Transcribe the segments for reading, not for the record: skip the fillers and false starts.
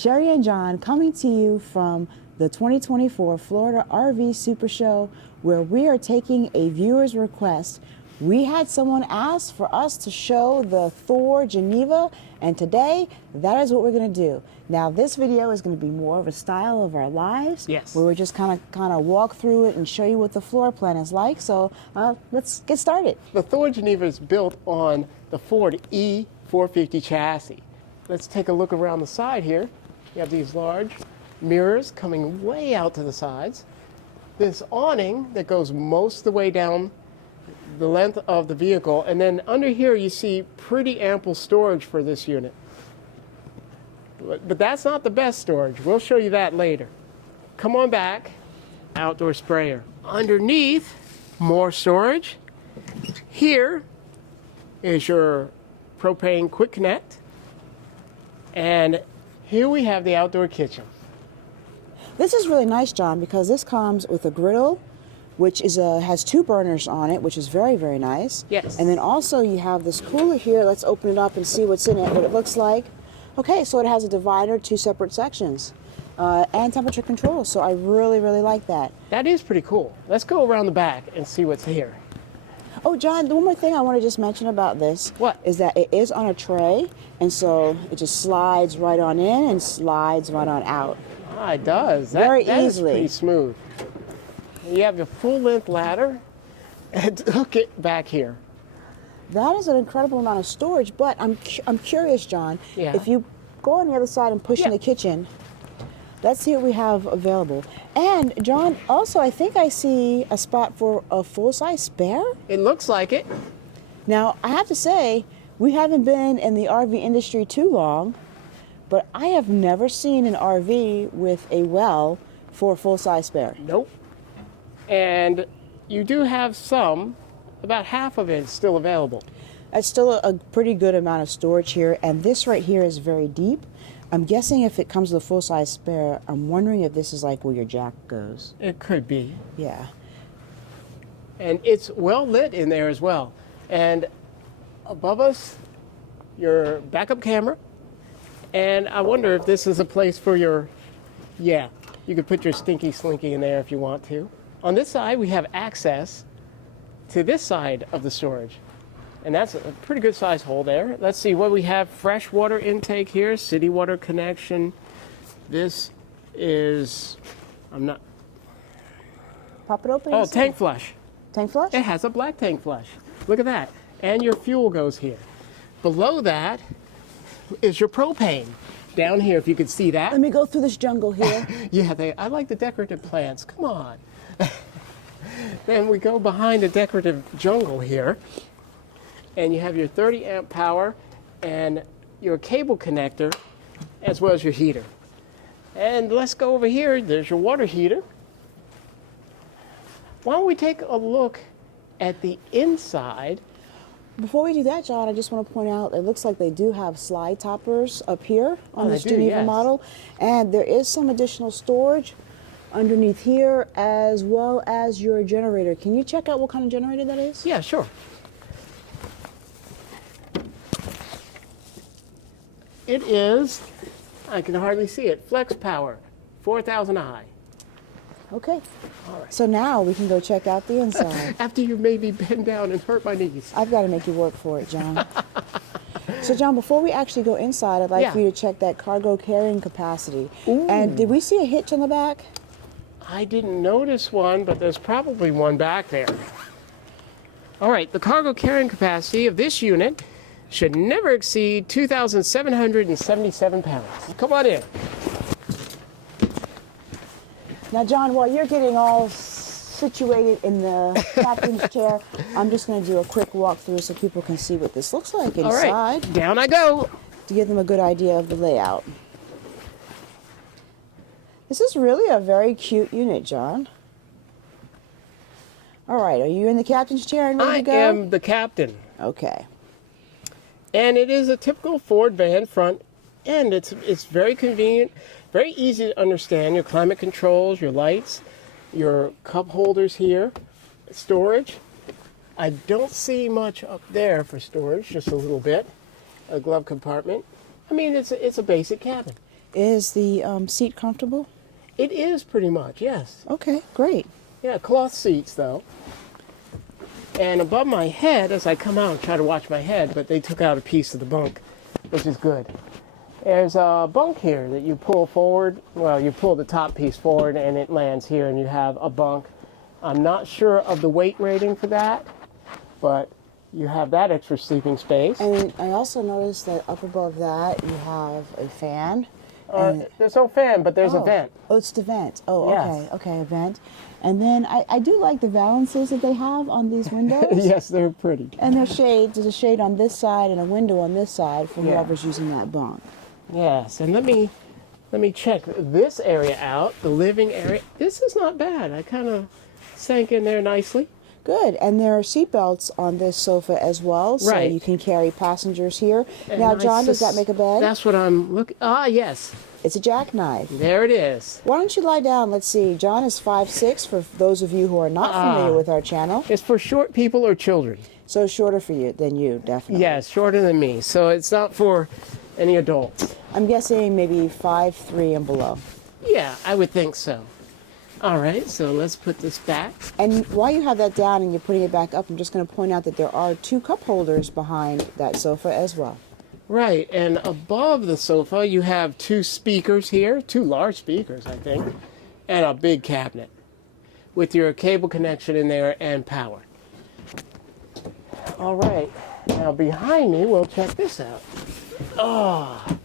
Sherry and John coming to you from the 2024 Florida RV Super Show, where we are taking a viewer's request. We had someone ask for us to show the Thor Geneva, and today that is what we're going to do. Now, this video is going to be more of a style of our lives. Yes. Where we're just kind of walk through it and show you what the floor plan is like. So let's get started. The Thor Geneva is built on the Ford E450 chassis. Let's take a look around the side here. You have these large mirrors coming way out to the sides. This awning that goes most of the way down the length of the vehicle. And then under here you see pretty ample storage for this unit. But that's not the best storage. We'll show you that later. Come on back. Outdoor sprayer. Underneath, more storage. Here is your propane quick connect. And here we have the outdoor kitchen. This is really nice, John, because this comes with a griddle, which is has 2 burners on it, which is very, very nice. Yes. And then also you have this cooler here. Let's open it up and see what's in it, what it looks like. Okay, so it has a divider, 2 separate sections, and temperature control. So I really, really like that. That is pretty cool. Let's go around the back and see what's here. Oh, John, one more thing I want to just mention about this. What? Is that it is on a tray, and so it just slides right on in and slides right on out. Ah, it does. Very that easily. Is pretty smooth. You have your full-length ladder, and hook it back here. That is an incredible amount of storage, but I'm curious, John. Yeah. If you go on the other side and push in the kitchen, let's see what we have available. And John, also I think I see a spot for a full-size spare. It looks like it. Now, I have to say, we haven't been in the RV industry too long, but I have never seen an RV with a well for a full-size spare. Nope. And you do have some, about half of it is still available. That's still a pretty good amount of storage here, and this right here is very deep. I'm guessing if it comes with a full-size spare, I'm wondering if this is like where your jack goes. It could be. Yeah. And it's well lit in there as well. And above us, your backup camera. And I wonder if this is a place for your, you could put your Stinky Slinky in there if you want to. On this side, we have access to this side of the storage. And that's a pretty good size hole there. Let's see what we have. Fresh water intake here, city water connection. This is, Pop it open. oh, tank flush. Tank flush? It has a black tank flush. Look at that. And your fuel goes here. Below that is your propane. Down here, if you could see that. Let me go through this jungle here. Yeah, I like the decorative plants. Come on. Then we go behind the decorative jungle here. And you have your 30 amp power and your cable connector, as well as your heater. And let's go over here. There's your water heater. Why don't we take a look at the inside? Before we do that, John, I just want to point out it looks like they do have slide toppers up here on this Geneva model. And there is some additional storage underneath here, as well as your generator. Can you check out what kind of generator that is? Yeah, sure. It is, I can hardly see it, Flex Power, 4,000i. Okay. All right. So now we can go check out the inside. After you made me bend down and hurt my knees. I've got to make you work for it, John. So, John, before we actually go inside, I'd like for you to check that cargo carrying capacity. Ooh. And did we see a hitch in the back? I didn't notice one, but there's probably one back there. All right, the cargo carrying capacity of this unit should never exceed 2,777 pounds. Come on in. Now, John, while you're getting all situated in the captain's chair, I'm just going to do a quick walkthrough so people can see what this looks like inside. All right, down I go. To give them a good idea of the layout. This is really a very cute unit, John. All right, are you in the captain's chair and ready to go? I am the captain. Okay. And it is a typical Ford van front end. It's very convenient, very easy to understand. Your climate controls, your lights, your cup holders here, storage. I don't see much up there for storage, just a little bit. A glove compartment. I mean, it's a basic cabin. Is the seat comfortable? It is pretty much, yes. Okay, great. Yeah, cloth seats though. And above my head, as I come out and try to watch my head, but they took out a piece of the bunk, which is good. There's a bunk here that you pull forward. Well, you pull the top piece forward and it lands here and you have a bunk. I'm not sure of the weight rating for that, but you have that extra sleeping space. And I also noticed that up above that you have a fan. There's no fan, but there's a vent. Oh, it's the vent. Oh, Yes. okay, a vent. And then I do like the valances that they have on these windows. Yes, they're pretty. And there's shades. There's a shade on this side and a window on this side for Yeah. whoever's using that bunk. Yes, and let me check this area out, the living area. This is not bad. I kind of sank in there nicely. Good. And there are seat belts on this sofa as well, so Right. you can carry passengers here. And Now, I John, does that make a bed? That's what I'm looking. Ah, yes. It's a jackknife. There it is. Why don't you lie down? Let's see. John is 5'6", for those of you who are not familiar with our channel. It's for short people or children. So shorter for you than you, definitely. Yes, shorter than me. So it's not for any adults. I'm guessing maybe 5'3" and below. Yeah, I would think so. All right, so let's put this back. And while you have that down and you're putting it back up, I'm just going to point out that there are 2 cup holders behind that sofa as well. Right, and above the sofa you have 2 speakers here, 2 large speakers, I think, and a big cabinet with your cable connection in there and power. All right, now behind me, we'll check this out. Oh,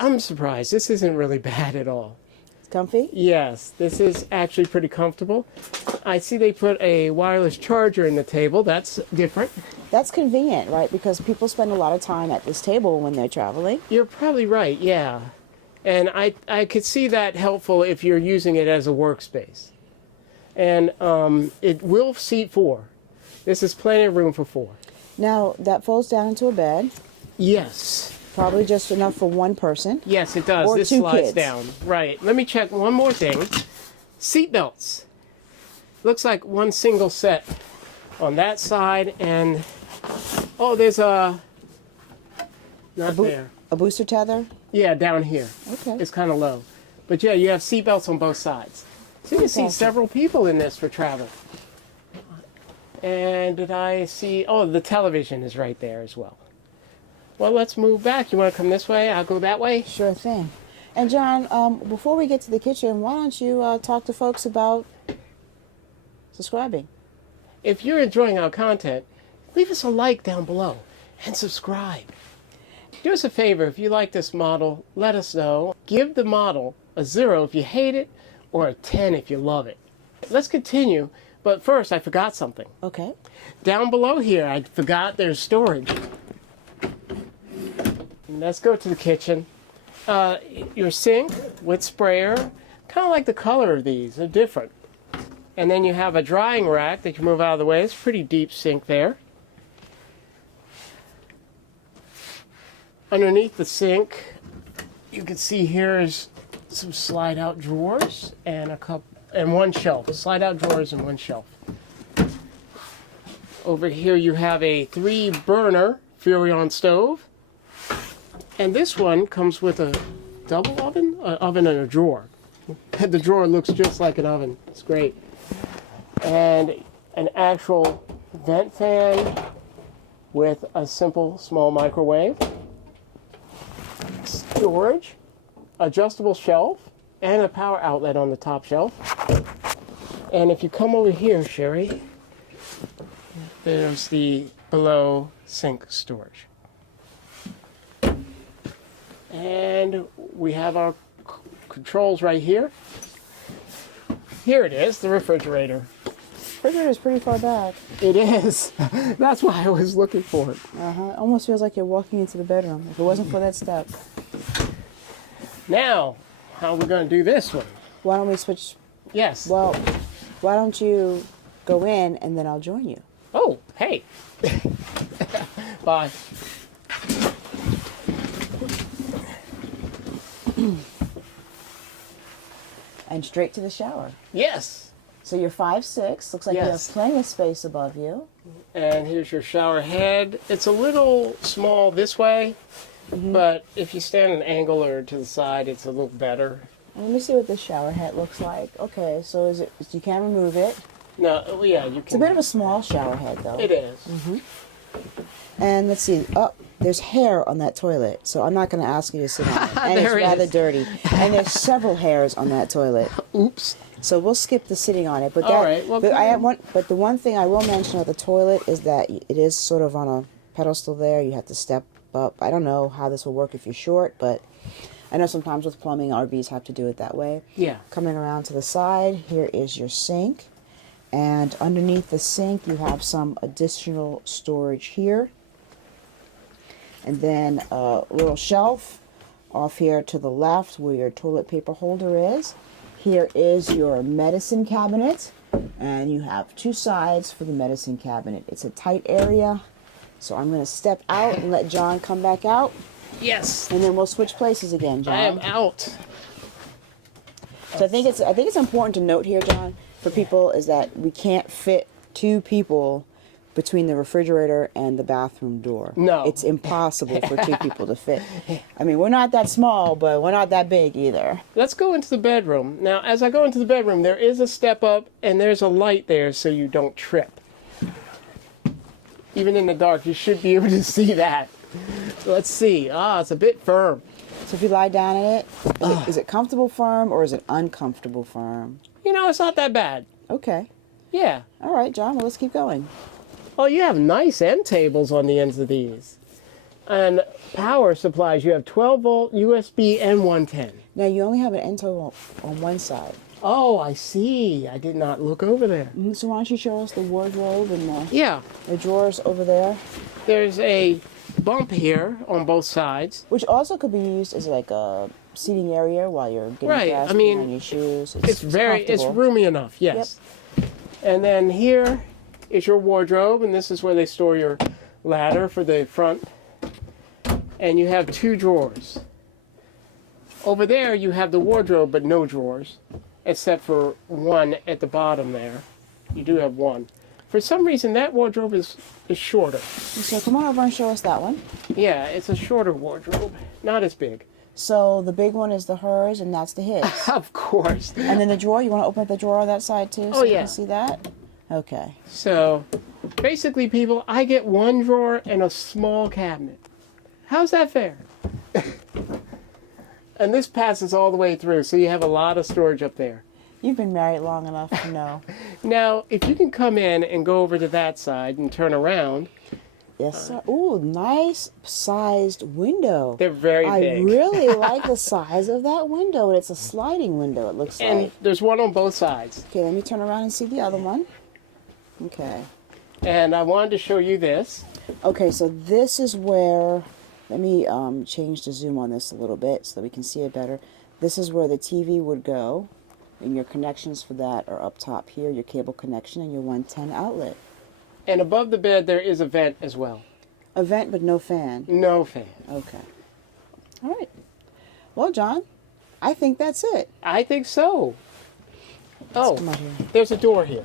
I'm surprised. This isn't really bad at all. It's comfy? Yes, this is actually pretty comfortable. I see they put a wireless charger in the table. That's different. That's convenient, right? Because people spend a lot of time at this table when they're traveling. You're probably right, yeah. And I could see that helpful if you're using it as a workspace. And it will seat 4. This is plenty of room for 4. Now, that folds down into a bed. Yes. Probably just enough for one person. Yes, it does. Or This 2 slides kids. down. Right. Let me check one more thing. Seat belts. Looks like one single set on that side, and oh, there's a not there. A booster tether? Yeah, down here. Okay. It's kind of low, but yeah, you have seat belts on both sides. So you can see Fantastic. several people in this for travel. And did I see? Oh, the television is right there as well. Well, let's move back. You want to come this way? I'll go that way. Sure thing. And John, before we get to the kitchen, why don't you talk to folks about subscribing? If you're enjoying our content, leave us a like down below and subscribe. Do us a favor, if you like this model, let us know. Give the model a 0 if you hate it, or a 10 if you love it. Let's continue, but first I forgot something. Okay. Down below here, I forgot there's storage. Let's go to the kitchen. Your sink with sprayer, kind of like the color of these, they're different. And then you have a drying rack that you move out of the way. It's a pretty deep sink there. Underneath the sink, you can see here is some slide-out drawers and one shelf. Slide-out drawers and one shelf. Over here you have a 3-burner Furrion stove. And this one comes with a double oven? An oven and a drawer. The drawer looks just like an oven. It's great. And an actual vent fan with a simple small microwave. Storage, adjustable shelf, and a power outlet on the top shelf. And if you come over here, Sherry, there's the below sink storage. And we have our controls right here. Here it is, the refrigerator. Refrigerator is pretty far back. It is. That's why I was looking for it. Almost feels like you're walking into the bedroom. If it wasn't for that step. Now, how are we going to do this one? Why don't we switch? Yes. Well, why don't you go in and then I'll join you? Oh, hey. Bye. And straight to the shower. Yes. So you're 5'6". Looks like you have Yes. plenty of space above you. And here's your shower head. It's a little small this way, But if you stand an angle or to the side, it's a little better. Let me see what this shower head looks like. Okay, so you can remove it. No, well, yeah, you can. It's a bit of a small shower head, though. It is. And let's see. Oh, there's hair on that toilet, so I'm not going to ask you to sit on it. And There it's rather is. dirty. And there's several hairs on that toilet. Oops. So we'll skip the sitting on it. But All right, well, but go I ahead. have one. But the one thing I will mention of the toilet is that it is sort of on a pedestal there. You have to step up. I don't know how this will work if you're short, but I know sometimes with plumbing, RVs have to do it that way. Yeah. Coming around to the side, here is your sink. And underneath the sink, you have some additional storage here. And then a little shelf off here to the left where your toilet paper holder is. Here is your medicine cabinet. And you have two sides for the medicine cabinet. It's a tight area. So I'm going to step out and let John come back out. Yes. And then we'll switch places again, John. I am out. So I think it's important to note here, John, for people is that we can't fit two people between the refrigerator and the bathroom door. No. It's impossible for two people to fit. I mean, we're not that small, but we're not that big either. Let's go into the bedroom. Now, as I go into the bedroom, there is a step up and there's a light there so you don't trip. Even in the dark, you should be able to see that. Let's see. It's a bit firm. So if you lie down in it, is it comfortable firm or is it uncomfortable firm? You know, it's not that bad. Okay. Yeah. All right, John, well, let's keep going. Oh, you have nice end tables on the ends of these. And power supplies, you have 12-volt USB and 110. Now, you only have an end table on one side. Oh, I see. I did not look over there. So why don't you show us the wardrobe and Yeah. the drawers over there? There's a bump here on both sides. Which also could be used as like a seating area while you're getting Right, dressed, I mean, putting on your shoes. It's comfortable. roomy enough, yes. And then here is your wardrobe, and this is where they store your ladder for the front. And you have two drawers. Over there you have the wardrobe, but no drawers, except for one at the bottom there. You do have one. For some reason, that wardrobe is shorter. So come on over and show us that one. Yeah, it's a shorter wardrobe, not as big. So the big one is the hers, and that's the his. Of course. And then the drawer, you want to open up the drawer on that side too, so Oh, you yeah. can see that? Okay. So, basically, people, I get one drawer and a small cabinet. How's that fair? And this passes all the way through, so you have a lot of storage up there. You've been married long enough to know. Now, if you can come in and go over to that side and turn around, Yes, sir. Ooh, nice sized window. they're very I big. really like the size of that window, and it's a sliding window, it looks And like. there's one on both sides. Okay, let me turn around and see the other one. Okay. And I wanted to show you this. Okay, so this is where, let me change the zoom on this a little bit so that we can see it better. This is where the TV would go, and your connections for that are up top here, your cable connection and your 110 outlet. And above the bed, there is a vent as well. A vent, but no fan. No fan. Okay. All right. Well, John, I think that's it. I think so. Come on Oh, here. there's a door here.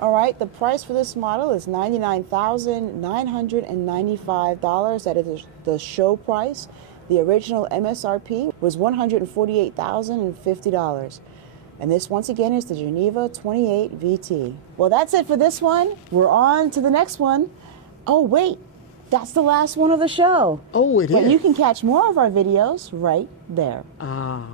All right, the price for this model is $99,995. That is the show price. The original MSRP was $148,050. And this, once again, is the Geneva 28VT. Well, that's it for this one. We're on to the next one. Oh, wait, that's the last one of the show. Oh, it But you can catch more of our videos right there. Ah.